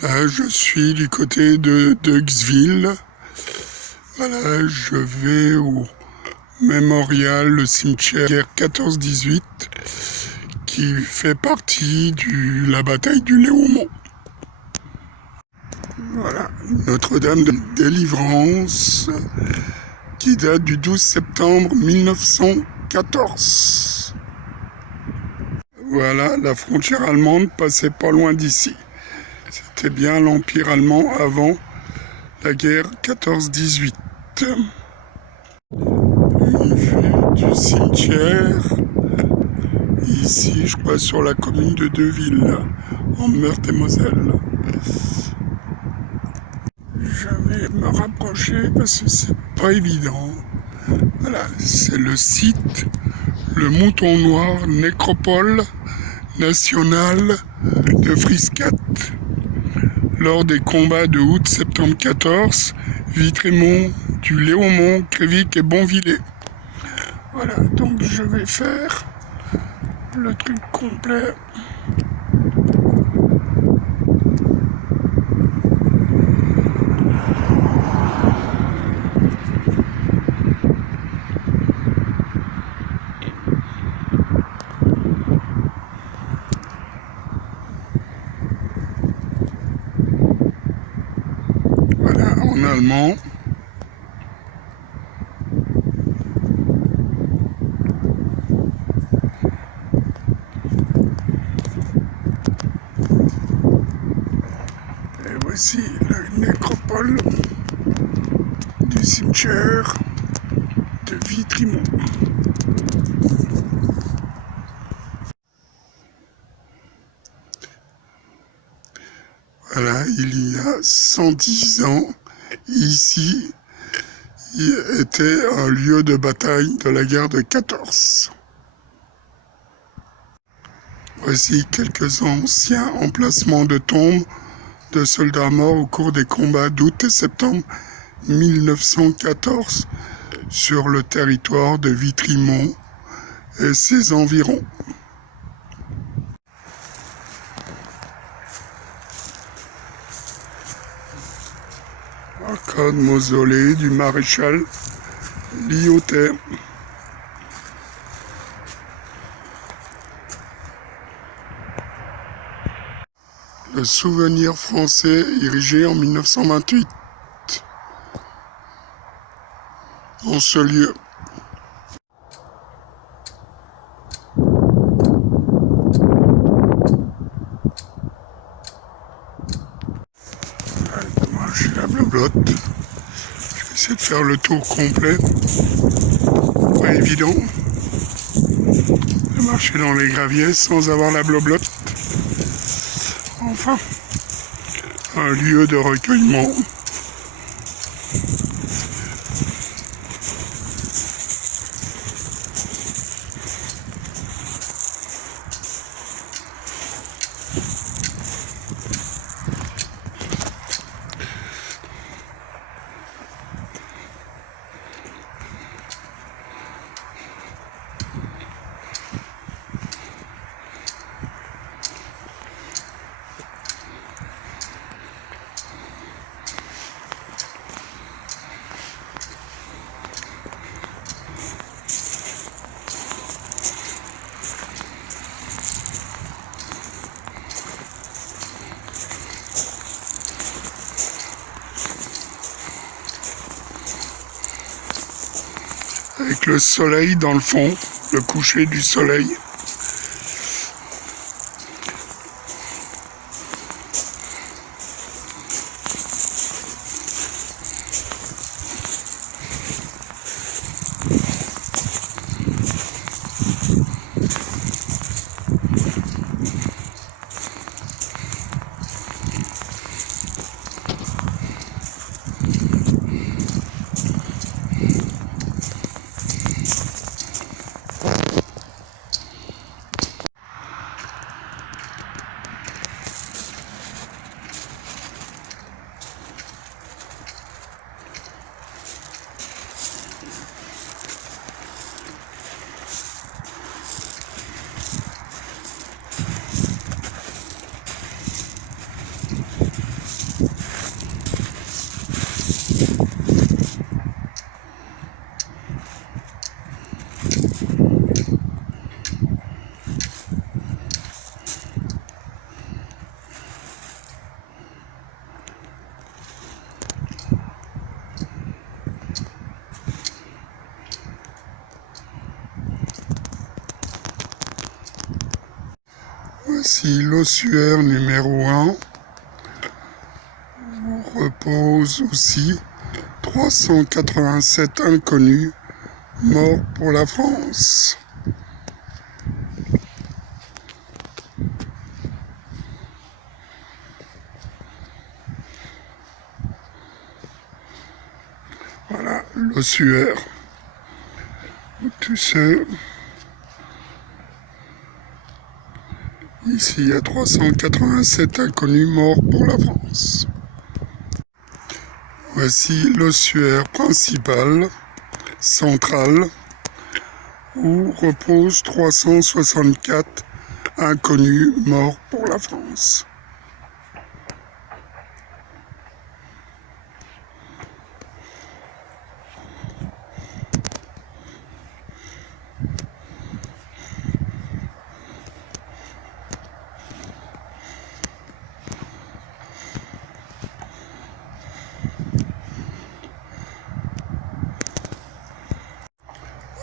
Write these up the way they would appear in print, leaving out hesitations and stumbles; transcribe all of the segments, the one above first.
Là, je suis du côté de Deuxville. Voilà, je vais au mémorial, le cimetière guerre 14-18, qui fait partie de la bataille du Léaumont. Voilà, Notre-Dame de Délivrance, qui date du 12 septembre 1914. Voilà, la frontière allemande passait pas loin d'ici. C'était bien l'Empire allemand avant la guerre 14-18. Une vue du cimetière, ici je crois sur la commune de Deauville, en Meurthe-et-Moselle. Je vais me rapprocher parce que c'est pas évident. Voilà, c'est le site, le Mouton Noir Nécropole nationale de Friscat. Lors des combats de août-septembre 14, Vitrémont, du Léaumont, Crévic et Bonvillers. Voilà, donc je vais faire le truc complet. Voilà, en allemand. Et voici la nécropole du cimetière de Vitrémont. Voilà, il y a 110 ans, ici, il était un lieu de bataille de la guerre de 14. Voici quelques anciens emplacements de tombes de soldats morts au cours des combats d'août et septembre 1914 sur le territoire de Vitrémont et ses environs. Un mausolée du maréchal Lyautey. Le souvenir français érigé en 1928 en ce lieu. Moi, j'ai la blablotte. Je vais essayer de faire le tour complet. Pas évident de marcher dans les graviers sans avoir la blablotte. Enfin, un lieu de recueillement. Avec le soleil dans le fond, le coucher du soleil. Voici l'ossuaire numéro 1, où repose aussi 387 inconnus morts pour la France. Voilà l'ossuaire. Tous ceux. Ici, il y a 387 inconnus morts pour la France. Voici l'ossuaire principal, central, où reposent 364 inconnus morts pour la France.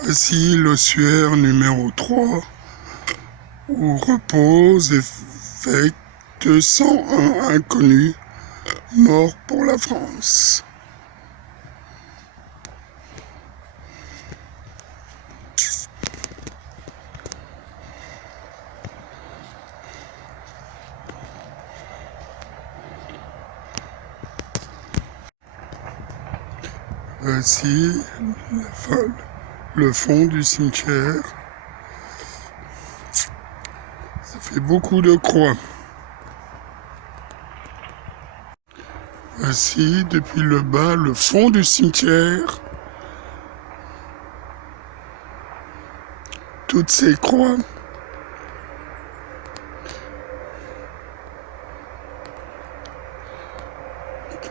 Voici l'ossuaire numéro 3, où repose et fait 201 inconnus morts pour la France. Voici le fond du cimetière. Ça fait beaucoup de croix. Voici depuis le bas le fond du cimetière. Toutes ces croix.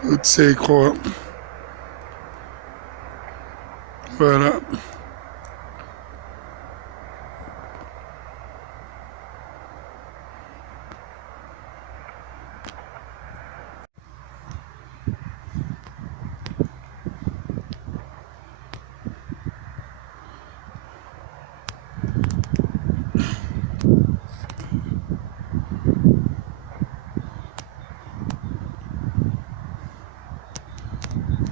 Toutes ces croix. Voilà.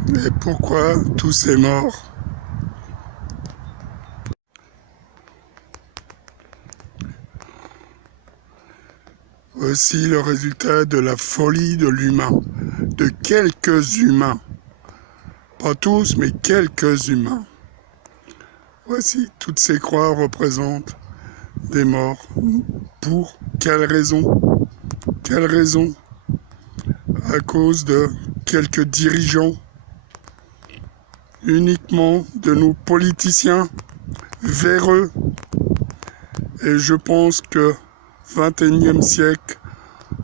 Et pourquoi tous ces morts? Voici le résultat de la folie de l'humain, de quelques humains. Pas tous, mais quelques humains. Voici, toutes ces croix représentent des morts. Pour quelle raison? Quelle raison? À cause de quelques dirigeants, uniquement de nos politiciens véreux. Et je pense que 21e siècle,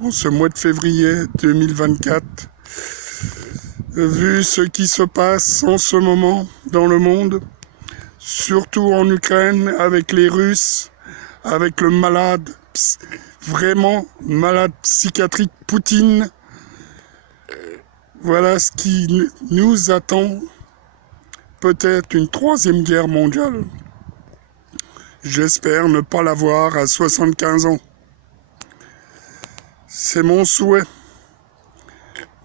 en ce mois de février 2024, vu ce qui se passe en ce moment dans le monde, surtout en Ukraine avec les Russes, avec le malade, vraiment malade psychiatrique Poutine, voilà ce qui nous attend, peut-être une 3e guerre mondiale. J'espère ne pas l'avoir à 75 ans. C'est mon souhait.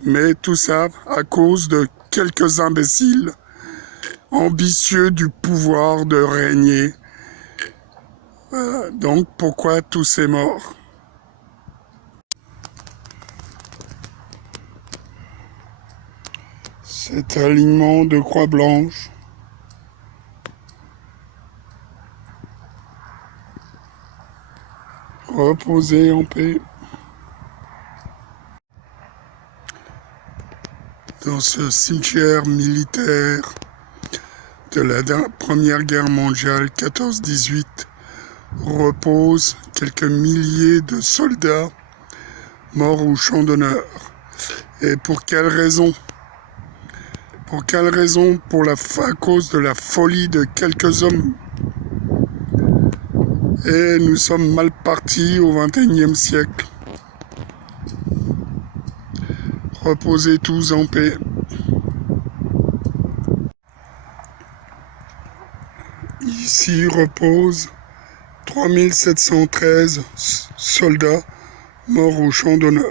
Mais tout ça à cause de quelques imbéciles ambitieux du pouvoir de régner. Voilà. Donc pourquoi tous ces morts? Cet alignement de croix blanche. Reposez en paix. Dans ce cimetière militaire de la Première Guerre mondiale 14-18 reposent quelques milliers de soldats morts au champ d'honneur. Et pour quelle raison? Pour quelle raison? À cause de la folie de quelques hommes. Et nous sommes mal partis au XXIe siècle. Reposez tous en paix. Ici reposent 3713 soldats Mort au champ d'honneur.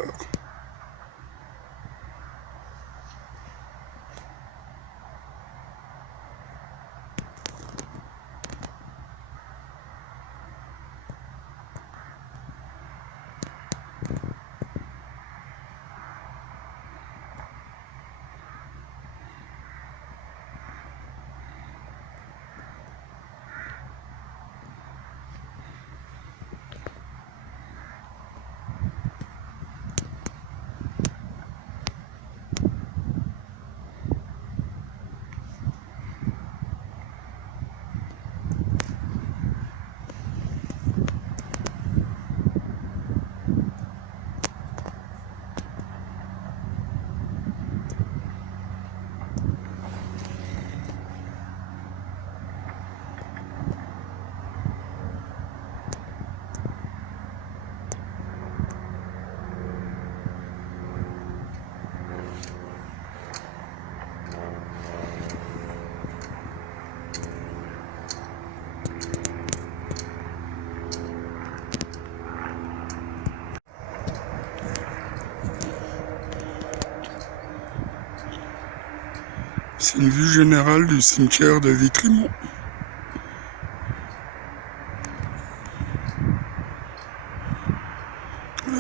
C'est une vue générale du cimetière de Vitry-Mont.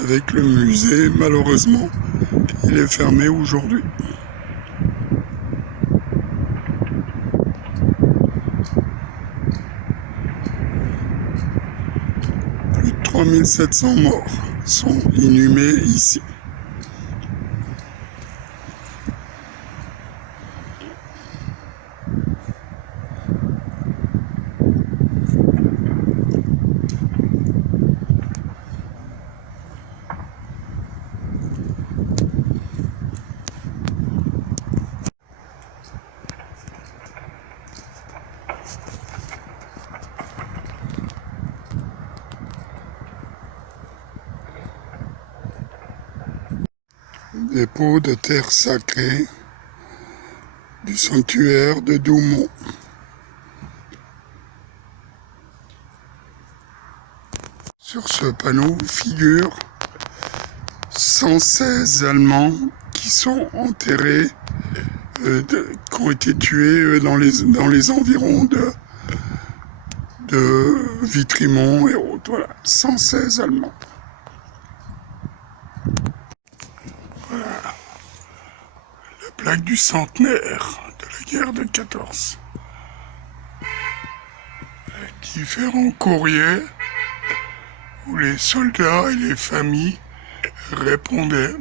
Avec le musée, malheureusement, il est fermé aujourd'hui. Plus de 3700 morts sont inhumés ici. Dépôt de terre sacrée du sanctuaire de Doumont. Sur ce panneau figurent 116 Allemands qui sont enterrés, qui ont été tués dans les environs de Vitry-Mont et autres. Voilà, 116 Allemands. Voilà, la plaque du centenaire de la guerre de 14. Différents courriers où les soldats et les familles répondaient.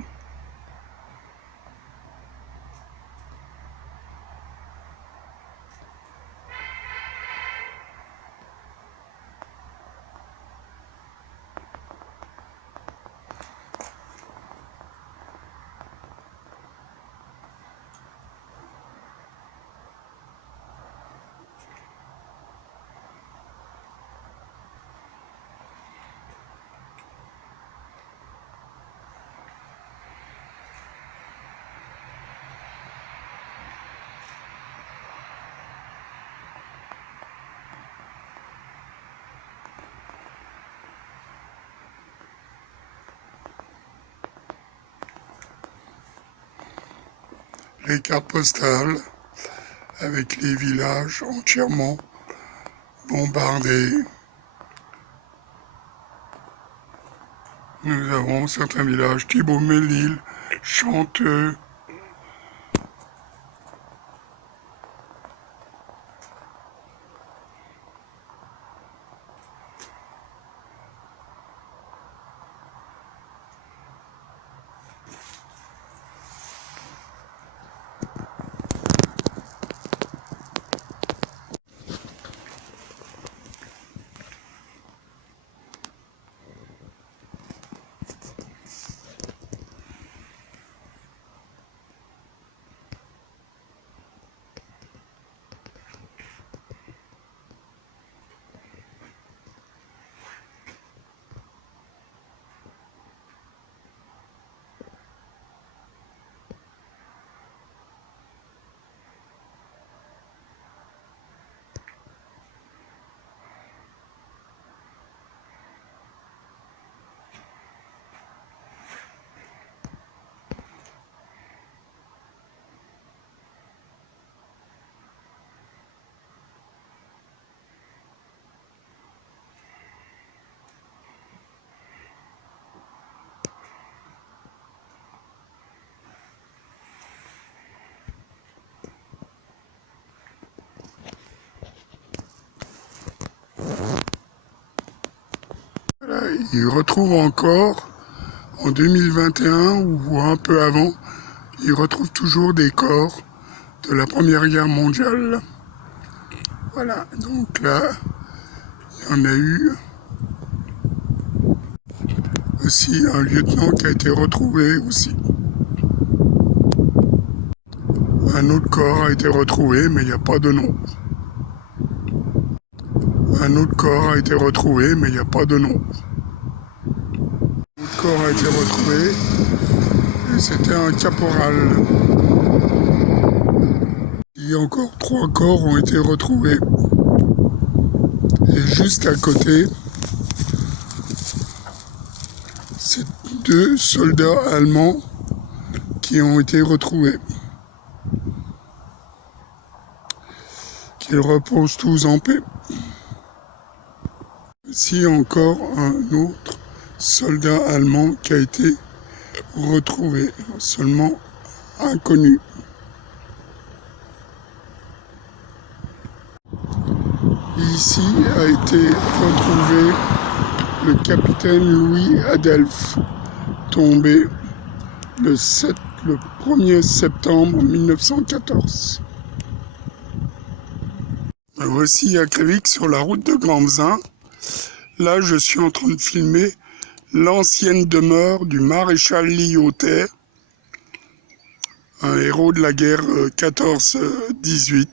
Les cartes postales avec les villages entièrement bombardés. Nous avons certains villages, Thibault-Mesnil, Chanteux, ils retrouvent encore, en 2021 ou un peu avant, ils retrouvent toujours des corps de la Première Guerre mondiale. Voilà, donc là, il y en a eu aussi un lieutenant qui a été retrouvé aussi. Un autre corps a été retrouvé, mais il n'y a pas de nom. Un autre corps a été retrouvé, mais il n'y a pas de nom. Un autre corps a été retrouvé, et c'était un caporal. Il y a encore 3 corps ont été retrouvés. Et juste à côté, c'est 2 soldats allemands qui ont été retrouvés. Qu'ils reposent tous en paix. Ici encore un autre soldat allemand qui a été retrouvé, seulement inconnu. Ici a été retrouvé le capitaine Louis Adelph, tombé le 1er septembre 1914. Voici à Crévic sur la route de Grand-Vezin. Là, je suis en train de filmer l'ancienne demeure du maréchal Lyautey, un héros de la guerre 14-18.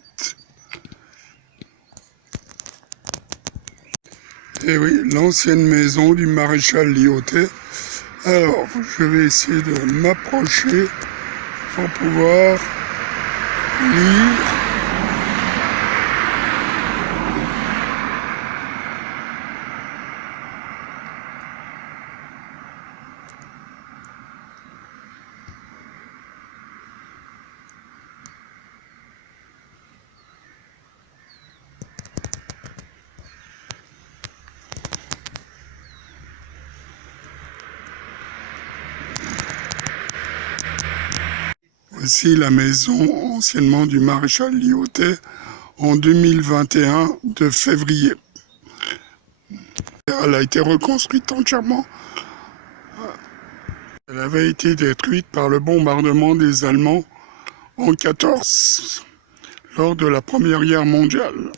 Et oui, l'ancienne maison du maréchal Lyautey. Alors, je vais essayer de m'approcher pour pouvoir lire. Voici la maison anciennement du maréchal Lyautey en 2021 de février. Elle a été reconstruite entièrement. Elle avait été détruite par le bombardement des Allemands en 14 lors de la Première Guerre mondiale.